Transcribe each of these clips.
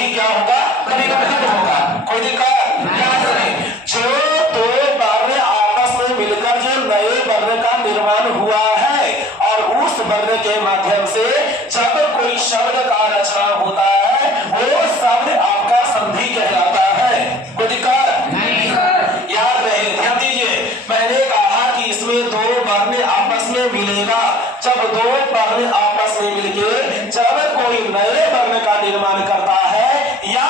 भी क्या होगा, परिवर्तन होगा। कोई दिक्कत नहीं। जो दो वर्ण आपस में मिलकर जो नए वर्ण का निर्माण हुआ है और उस वर्ण के माध्यम से जब कोई शब्द का रचना होता है वो शब्द आपका संधि कहलाता है। कोई दिक्कत नहीं। याद रहे, ध्यान दीजिए, मैंने कहा कि इसमें दो वर्ण आपस में मिलेगा। जब दो वर्ण आपस में मिलके जब कोई नए वर्ण का निर्माण करता है या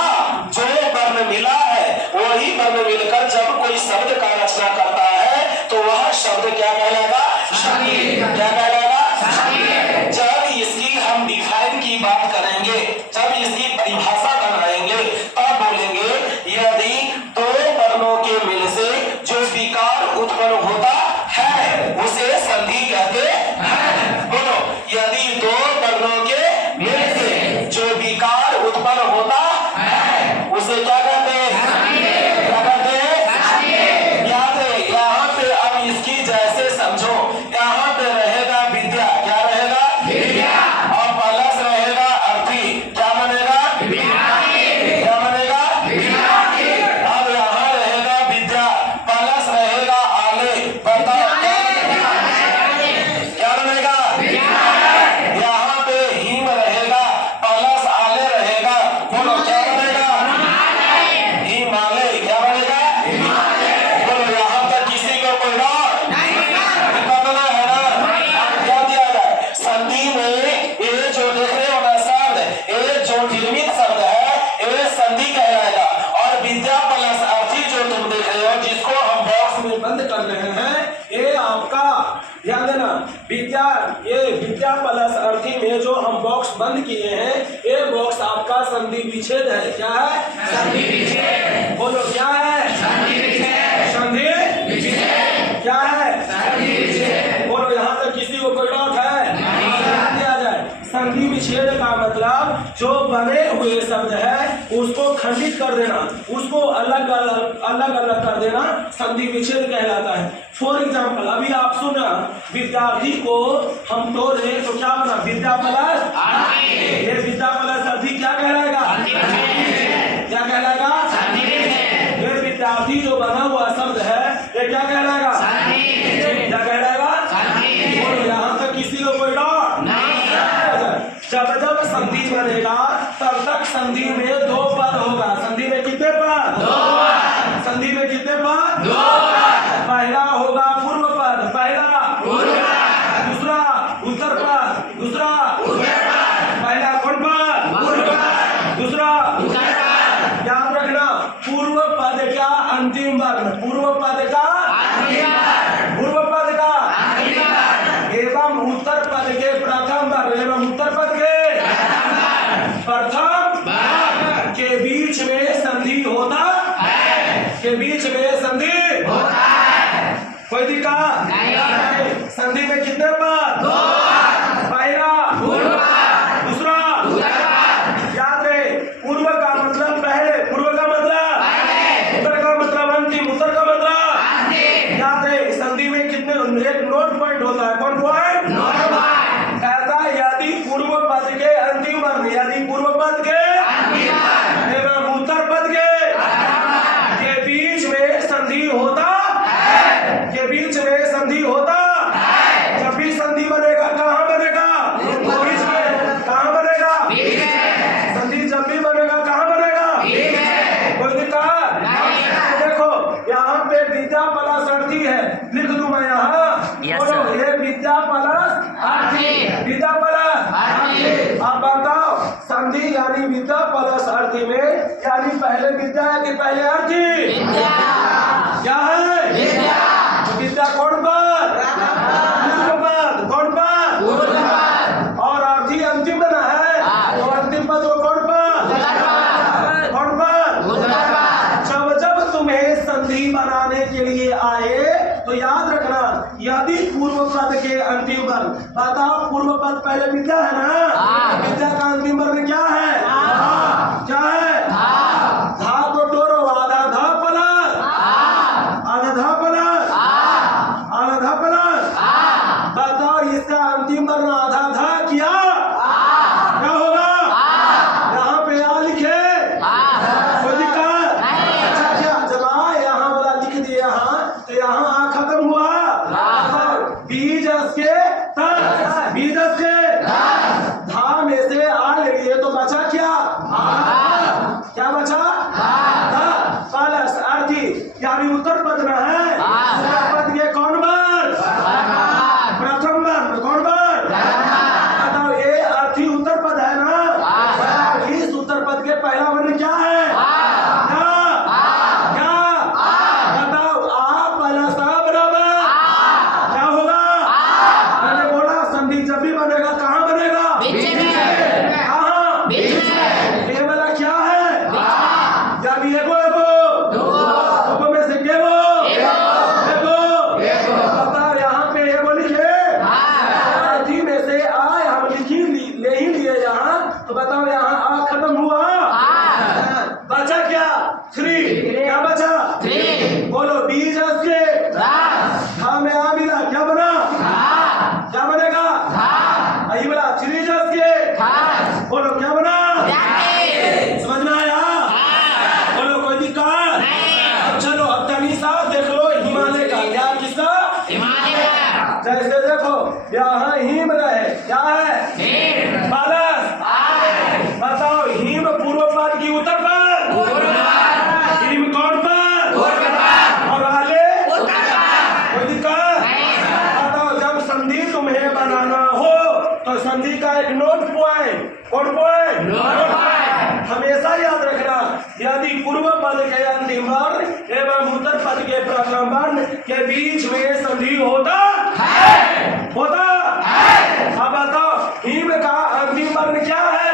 जो वर्ण मिला है वही वर्ण मिलकर जब कोई शब्द का रचना करता है तो वह शब्द क्या कहलाएगा, क्या कहलाएगा। जब इसकी हम डिफाइन की बात करेंगे, जब इसकी परिभाषा बनाएंगे तब बोलेंगे यदि दो वर्णों के मिल से जो विकार उत्पन्न होता है उसे संधि कहते हैं। बोलो, यदि दो वर्णों के मिल से जो विकार उत्पन्न होता है उसे क्या कहते हैं, क्या कहते हैं। याद है, यहाँ पे अब इसकी जैसे समझो, यहाँ पे रहेगा विद्या, क्या रहेगा, विद्या, और प्लस रहेगा अर्थी, क्या बनेगा, क्या बनेगा, अब यहाँ रहेगा विद्या प्लस रहेगा आले, बताओ क्या बनेगा, यहाँ पे हिम रहेगा प्लस आले रहेगा, बोलो क्या बनेगा, हिमालय, क्या बनेगा, बोलो यहाँ पर किसी को कोई डर पकड़ना है ना। क्या दिया जाए संधि में, ये जो देख रहे हो ना शब्द, ये जो निर्मित शब्द है ये संधि कहलाएगा। और विद्या प्लस अर्थी जो तुम देख रहे हो जिसको हम बॉक्स में बंद कर रहे हैं ये आपका, ध्यान देना, विद्या, ये विद्या प्लस अर्थी में जो हम बॉक्स बंद किए हैं ये बॉक्स आपका संधि विच्छेद है। क्या है, संधि विच्छेद। बोलो क्या है, संधि विच्छेद, संधि विच्छेद, क्या है, संधि विच्छेद। बोलो यहाँ तक किसी को कोई डाउट है, ध्यान दिया जाए। संधि विच्छेद का मतलब जो बने हुए शब्द है उसको खंडित कर देना, उसको अलग अलग कर देना संधि विच्छेद कहलाता है। फॉर एग्जाम्पल अभी आप सुना, विद्यार्थी को हम तोड़े तो क्या बना, विद्या प्लस, ये विद्या प्लस अर्थी क्या कहलाएगा, क्या कहलाएगा, ये विद्यार्थी जो बना हुआ शब्द है ये क्या कहलाएगा, क्या कहलाएगा। और यहाँ तक किसी को कोई डाउट नहीं। जब जब संधि बनेगा तब तक संधि में दो पद होगा। संधि में कितने पद, दो पद। संधि में कितने पद, दो पद। पहला होगा पूर्व पद, पहला पूर्व पद, दूसरा उत्तर पद, दूसरा उत्तर पद। पहला कौन पद, पूर्व पद, दूसरा उत्तर पद। याद रखना, पूर्व पद का अंतिम वर्ण, पूर्व पद का अंतिम वर्ण, पूर्व पद का अंतिम वर्ण एवं उत्तर पद के प्रथम वर्ण, एवं उत्तर पद के प्रथम के बीच में संधि होता है, के बीच में संधि होता है। कोई दिक्कत नहीं। संधि में कितने पद, दो पद। पहला पूर्व पद, दूसरा उत्तर पद। याद रहे, पूर्व का मतलब पहले, पूर्व का मतलब पहले, उत्तर का मतलब अंतिम, उत्तर का मतलब अंतिम। याद रहे, संधि में कितने, एक नोट पॉइंट होता है, कौन पॉइंट, नोट पॉइंट। कहता यदि पूर्व पद के अंतिम वर्ण, यदि पूर्व पद के एवं उत्तर पद के बीच में संधि होता है, के बीच में संधि होता है। जब भी संधि बनेगा कहाँ बनेगा, बीच में। कहाँ बनेगा, संधि जब भी बनेगा कहाँ बनेगा, कोई दिक्कत नहीं। देखो यहाँ पे विद्या प्लस अर्थी है, लिख दूं मैं यहाँ, बोलो ये विद्या प्लस अर्थी, विद्या प्लस अर्थी। अब बताओ संधि यानी विद्या प्लस अर्थी में यानी पहले विद्या है कि पहले अर्थी, विद्या। क्या है, विद्या। विद्या कौन पद, पूर्व पद, कौन पद, पूर्व पद। और अर्थी अंतिम बना है तो अंतिम पद वो कौन पद, कौन पद, जब जब तुम्हें संधि बनाने के लिए आए तो याद रखना यदि पूर्व पद के अंतिम वर्ण, बताओ पूर्व पद पहले विद्या है ना, विद्या का अंतिम वर्ण क्या है, क्या है, धा तो डोरो, आधा धा प्लस, आधा धा प्लस, आधा धा प्लस। बताओ इसका अंतिम वर्ण आधा धा किया क्या होगा, यहाँ पे आ लिखे कौन पॉइंट? हमेशा याद रखना, यदि पूर्व पद के अंतिम वर्ण एवं उत्तर पद के प्रथम वर्ण के बीच में संधि होता है। अब बताओ हिम का अंतिम वर्ण क्या है?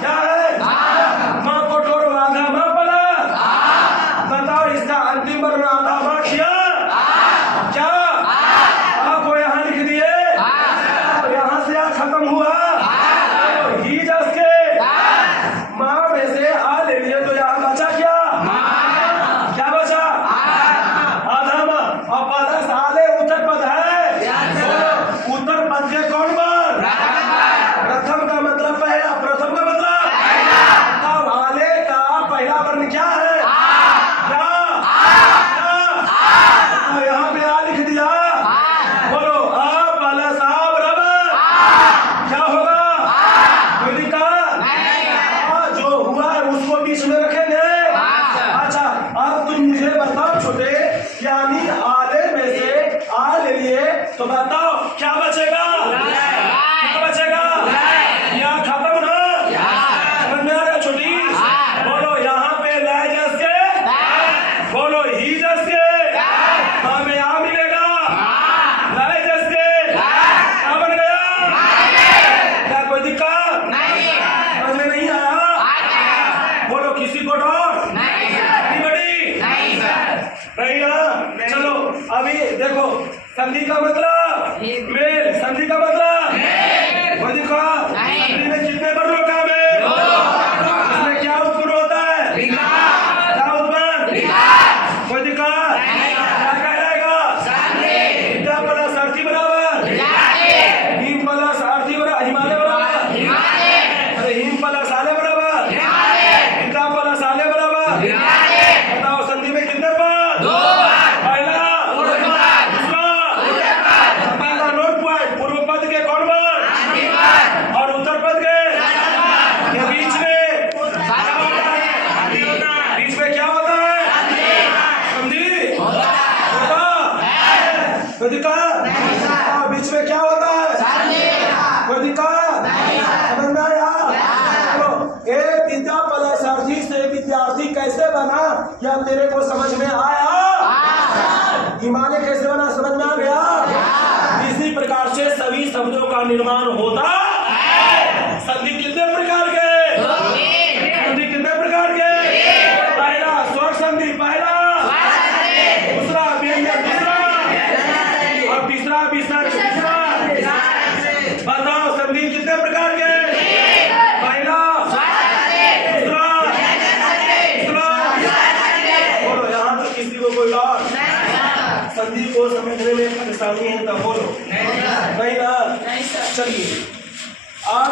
क्या है? माँ कठोर आधा माँ पड़ा। बताओ इसका अंतिम वर्ण आधा माँ क्या? क्या आपको यहाँ लिख दिए, यहाँ से आ खत्म हुआ। ही जस के माँ में से आ ले लिए तो यहाँ बचा क्या? क्या बचा? आधा माँ। और पहला साले उत्तर पद है, उत्तर पद के कौन वर्ण? प्रथम का मतलब पहला, प्रथम का मतलब तब आले का पहला वर्ण क्या है? क्या? तो यहाँ पे आ लिख दिया। बोलो आ प्लस आ बराबर क्या होगा? कोई दिक्कत? जो हुआ है उसको बीच में रखेंगे। अच्छा अब तुम मुझे बताओ छोटे, यानी आले में से आ ले लिए तो बताओ क्या बचेगा? क्या बचेगा? यहाँ खत्म ना? समझ में आ रहा छोटी? बोलो यहाँ पे लय जस के, बोलो ही जस के हमें आ मिलेगा। लय जस के क्या बन गया? क्या कोई दिक्कत? समझ में नहीं आया? बोलो किसी को डर नहीं बड़ी? नहीं ना? चलो अभी देखो, संधि का मतलब मेल, संधि का मतलब कोई दिक्कत? संधि में कितने वर्णों का मेल? इसमें क्या उत्पन्न होता है? क्या उत्पन्न? कोई दिक्कत? क्या कहलाएगा? विद्या प्लस अर्थी बराबर हिम प्लस अर्थी बराबर हिमालय बराबर, अरे हिम प्लस आले बराबर विद्या प्लस आले बराबर। बताओ संधि में कितने पद? पहला, दूसरा, पहला नोट पॉइंट पूर्व पद के कौन वर्ण और उत्तर पद के बीच में क्या होता है? संधि होता है। कोई दिक्कत? बीच में क्या होता है? कोई दिक्कत? समझ में आया? चलो ए विद्या प्लस अर्थी से विद्यार्थी कैसे बना, क्या तेरे को समझ में आया? हिमालय कैसे बना समझ में आ गया? इसी प्रकार से सभी शब्दों का निर्माण होता है। संधि कितने प्रकार के? संधि कितने प्रकार के? पहला स्वर संधि, पहला, दूसरा व्यंजक, दूसरा, और तीसरा विसर्ग, तीसरा। बताओ संधि कितने प्रकार के? पहला, दूसरा, तीसरा। बोलो यहाँ तक किसी को कोई और संधि को समझने में परेशानी है तो बोलो। नहीं ना? चलिए अब